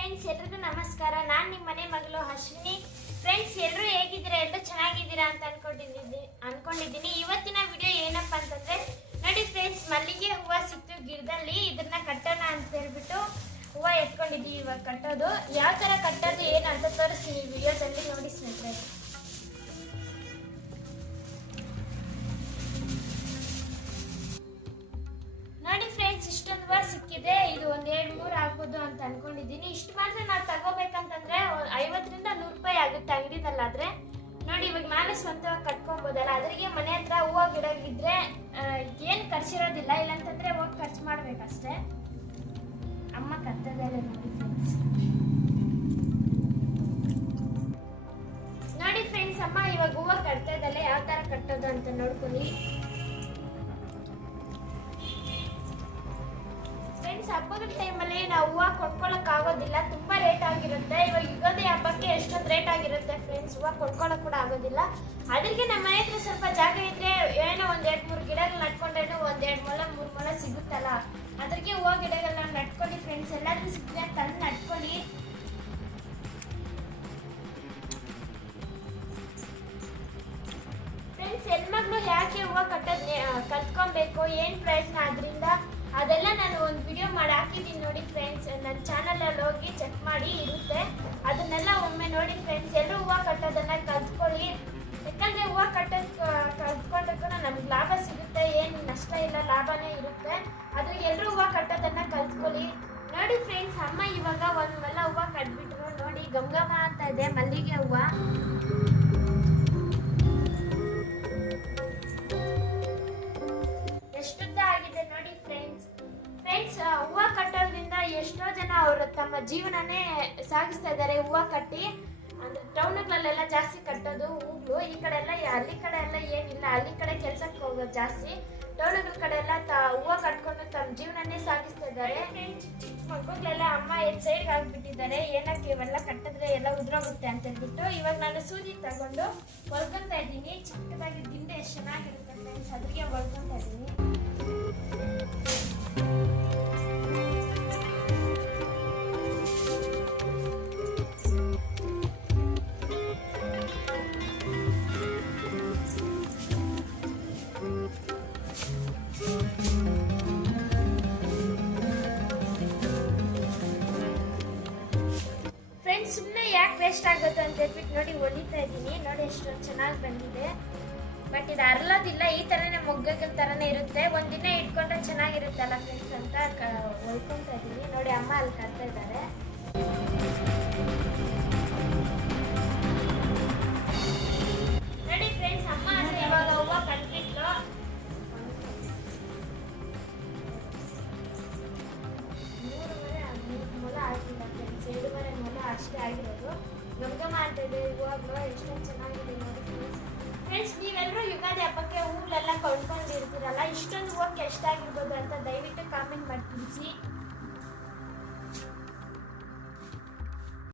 Friends ಎಲ್ರಿಗೂ ನಮಸ್ಕಾರ. ನಾನು ನಿಮ್ಮ ಮನೆ ಮಗಳು ಅಶ್ವಿನಿ. ಫ್ರೆಂಡ್ಸ್ ಎಲ್ಲರೂ ಹೇಗಿದ್ದೀರಾ? ಎಲ್ಲರೂ ಚೆನ್ನಾಗಿದ್ದೀರಾ ಅಂತ ಅನ್ಕೊಂಡಿದ್ದೀನಿ ಅನ್ಕೊಂಡಿದ್ದೀನಿ. ಇವತ್ತಿನ ವಿಡಿಯೋ ಏನಪ್ಪ ಅಂತಂದ್ರೆ, ನೋಡಿ ಫ್ರೆಂಡ್ಸ್ ಮಲ್ಲಿಗೆ ಹೂವು ಸಿಕ್ತು ಗಿಡದಲ್ಲಿ. ಇದನ್ನ ಕಟ್ಟೋಣ ಅಂತ ಹೇಳ್ಬಿಟ್ಟು ಹೂವು ಎತ್ಕೊಂಡಿದ್ದೀವಿ ಇವಾಗ ಕಟ್ಟೋದು. ಯಾವ ಥರ ಕಟ್ಟೋದು, ಏನು ಅಂತ ತೋರಿಸ್ತೀನಿ ವಿಡಿಯೋದಲ್ಲಿ ನೋಡಿ ಇದು ಒಂದ್ ಎರಡ್ ಮೂರ್ ಆಗ್ಬೋದು ಅಂತ ಅನ್ಕೊಂಡಿದ್ದೀನಿ. ಇಷ್ಟು ಮಾತ್ರ ನಾವು ತಗೋಬೇಕಂತಂದ್ರೆ ಐವತ್ತರಿಂದ ನೂರು ರೂಪಾಯಿ ಆಗುತ್ತೆ ಅಂಗಡಿನಲ್ಲಾದ್ರೆ. ನೋಡಿ, ಇವಾಗ ನಾವೇ ಸ್ವಂತವಾಗಿ ಕಟ್ಕೊಬೋದಲ್ಲ, ಅದ್ರಿಗೆ ಮನೆ ಹತ್ರ ಹೂವು, ಗಿಡ, ಇದ್ರೆ ಏನು ಖರ್ಚಿರೋದಿಲ್ಲ. ಇಲ್ಲಾಂತಂದ್ರೆ ಹೋಗಿ ಖರ್ಚು ಮಾಡ್ಬೇಕಷ್ಟೇ. ಅಮ್ಮ ಕತ್ತದಲ್ಲ ನೋಡಿ ಫ್ರೆಂಡ್ಸ್ ನೋಡಿ ಫ್ರೆಂಡ್ಸ್ ಅಮ್ಮ ಇವಾಗ ಹೂವು ಕಟ್ತಾ ಇದ್ದಲ್ಲ ಯಾವ ತರ ಕಟ್ಟೋದು ಅಂತ ನೋಡ್ಕೊಳ್ಳಿ. ಹಬ್ಬದ ಟೈಮಲ್ಲಿ ನಾವು ಹೂವು ಕೊಟ್ಕೊಳಕ್ ಆಗೋದಿಲ್ಲ. ತುಂಬಾ ರೇಟ್ ಆಗಿರುತ್ತೆ. ಇವಾಗ ಯುಗಾದಿ ಹಬ್ಬಕ್ಕೆ ಎಷ್ಟೊಂದು ರೇಟ್ ಆಗಿರುತ್ತೆ ಫ್ರೆಂಡ್ಸ್ ಹೂವು ಕೊಟ್ಕೊಳಕ್ ಕೂಡ ಆಗೋದಿಲ್ಲ. ಅದಕ್ಕೆ ನಮ್ಮ ಮನೆ ಹತ್ರ ಸ್ವಲ್ಪ ಜಾಗ ಇದ್ರೆ ಏನೋ ಒಂದ್ ಎರಡ್ ಮೂರು ಗಿಡಗಳು ನಟ್ಕೊಂಡ್ರೇನು ಒಂದ್ ಎರಡ್ ಮೊಳ, ಮೂರ್ ಮೊಳ ಸಿಗುತ್ತಲ್ಲ? ಅದಕ್ಕೆ ಹೂವು ಗಿಡಗಳನ್ನ ನಡ್ಕೊಳ್ಳಿ ಫ್ರೆಂಡ್ಸ್ ಎಲ್ಲಾದ್ರೂ ಸಿಗ್ತಾ ತಂದು ನಟ್ಕೊಳ್ಳಿ ಫ್ರೆಂಡ್ಸ್ ಹೆಣ್ಮಕ್ಳು ಯಾಕೆ ಹೂವು ಕಟ್ಟೋದ್ ಕಲ್ತ್ಕೊಬೇಕು? ಏನ್ ಪ್ರಯತ್ನ? ಅದರಿಂದ ಅದೆಲ್ಲ ನಾನು ಒಂದು ವಿಡಿಯೋ ಮಾಡಿ ಹಾಕಿದ್ದೀನಿ ನೋಡಿ ಫ್ರೆಂಡ್ಸ್ ನನ್ನ ಚಾನಲಲ್ಲಿ ಹೋಗಿ ಚೆಕ್ ಮಾಡಿ ಇರುತ್ತೆ. ಅದನ್ನೆಲ್ಲ ಒಮ್ಮೆ ನೋಡಿ ಫ್ರೆಂಡ್ಸ್ ಎಲ್ಲರೂ ಹೂವು ಕಟ್ಟೋದನ್ನು ಕಲ್ತ್ಕೊಳ್ಳಿ ಯಾಕಂದರೆ ಹೂವು ಕಟ್ಟೋದು ಕಲ್ತ್ಕೊಂಡಕ್ಕೂ ನಮ್ಗೆ ಲಾಭ ಸಿಗುತ್ತೆ, ಏನು ನಷ್ಟ ಇಲ್ಲ, ಲಾಭನೇ ಇರುತ್ತೆ. ಅದು ಎಲ್ಲರೂ ಹೂವು ಕಟ್ಟೋದನ್ನು ಕಲ್ತ್ಕೊಳ್ಳಿ ನೋಡಿ ಫ್ರೆಂಡ್ಸ್ ಅಮ್ಮ ಇವಾಗ ಒಂದು ಮೊಲ ಹೂವು ಕಟ್ಬಿಟ್ರು. ನೋಡಿ ಗಮಗಮ ಅಂತ ಇದೆ, ಮಲ್ಲಿಗೆ ಹೂವು. ಅವರು ತಮ್ಮ ಜೀವನನೇ ಸಾಗಿಸ್ತಾ ಇದ್ದಾರೆ. ಹೂವು ಕಟ್ಟಿ, ಅಂದ್ರೆ ಟೌನ್ಗಳಲ್ಲೆಲ್ಲ ಜಾಸ್ತಿ ಕಟ್ಟೋದು ಹೂಗಳು ಈ ಕಡೆ ಎಲ್ಲ ಹಳ್ಳಿ ಕಡೆ ಎಲ್ಲ ಏನಿಲ್ಲ. ಹಳ್ಳಿ ಕಡೆ ಕೆಲ್ಸಕ್ಕೆ ಹೋಗೋದು ಜಾಸ್ತಿ. ಟೌನ್ಗಳ ಕಡೆ ಎಲ್ಲ ಹೂವು ಕಟ್ಕೊಂಡು ತಮ್ಮ ಜೀವನನೇ ಸಾಗಿಸ್ತಾ ಇದ್ದಾರೆ. ಚಿಕ್ಕ ಮಕ್ಕಳೆಲ್ಲ ಅಮ್ಮ ಎದ್ ಸೈಡ್ಗೆ ಆಗ್ಬಿಟ್ಟಿದ್ದಾರೆ ಏನಕ್ಕೆ ಇವೆಲ್ಲ ಕಟ್ಟಿದ್ರೆ ಎಲ್ಲ ಉದ್ರೋಗುತ್ತೆ ಅಂತ ಹೇಳ್ಬಿಟ್ಟು ಇವಾಗ ನಾನು ಸೂಜಿ ತಗೊಂಡು ಹೊಲ್ಕೊಂತ ಇದ್ದೀನಿ. ಚಿಕ್ಕದಾಗಿ ದಿಂಡೆ ಎಷ್ಟು ಚೆನ್ನಾಗಿರುತ್ತೆ ಫ್ರೆಂಡ್ಸ್ ಅದ್ರಿಗೆ ಹೊಲ್ಕೊಂತ ಇದ್ದೀನಿ. ಫ್ರೆಂಡ್ಸ್ ಸುಮ್ಮನೆ ಯಾಕೆ ವೇಸ್ಟ್ ಆಗುತ್ತೆ ಅಂತ ಹೇಳ್ಬಿಟ್ಟು ನೋಡಿ ಹೊಲಿತಾ ಇದ್ದೀನಿ. ನೋಡಿ ಎಷ್ಟು ಚೆನ್ನಾಗಿ ಬಂದಿದೆ. ಬಟ್ ಇದು ಅರಳೋದಿಲ್ಲ ಈ ಥರನೇ ಮೊಗ್ಗಗಳ ಥರನೇ ಇರುತ್ತೆ. ಒಂದಿನ ಇಟ್ಕೊಂಡ್ರೆ ಚೆನ್ನಾಗಿರುತ್ತಲ್ಲ ಫ್ರೆಂಡ್ಸ್ ಅಂತ ಹೊಲ್ಕೊಂತ ಇದ್ದೀನಿ. ನೋಡಿ ಅಮ್ಮ ಅಲ್ಲಿ ಅಷ್ಟೇ ಆಗಿರೋದು. ನಮ್ಗೆ ಮಾಡ್ತಾ ಇದೆ, ಇವಾಗ ಎಷ್ಟೊಂದು ಚೆನ್ನಾಗಿದೆ ನೋಡಿ ಫ್ರೆಂಡ್ಸ್ ಫ್ರೆಂಡ್ಸ್ ನೀವೆಲ್ಲರೂ ಯುಗಾದಿ ಹಬ್ಬಕ್ಕೆ ಹೂಗಳೆಲ್ಲ ಕೊಂಡ್ಕೊಂಡಿರ್ತೀರಲ್ಲ, ಇಷ್ಟೊಂದು ಹೂವಕ್ಕೆ ಎಷ್ಟಾಗಿರ್ಬೋದು ಅಂತ ದಯವಿಟ್ಟು ಕಾಮೆಂಟ್ ಮಾಡಿ ತಿಳಿಸಿ